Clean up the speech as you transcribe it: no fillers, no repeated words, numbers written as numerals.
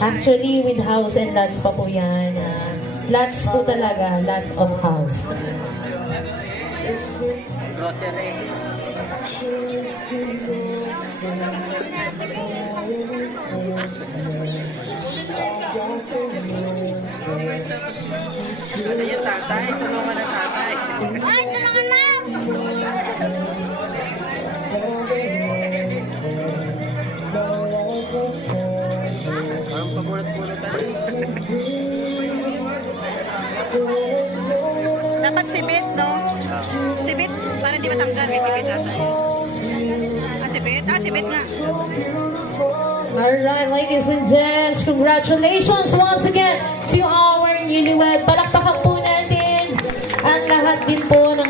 Actually, with house and lots pa po yan. Lots po talaga, lots of house. Ano yung tatay? Tulungan na tatay. Ay, tulungan na! Parang pabulot-bulot tayo. Dapat sibit, no? Sibit, para di matanggal. May sibit ata. Sibit? Sibit nga. Alright, ladies and gents, congratulations once again to our newlywed. Palakpakan po natin ang lahat din po ng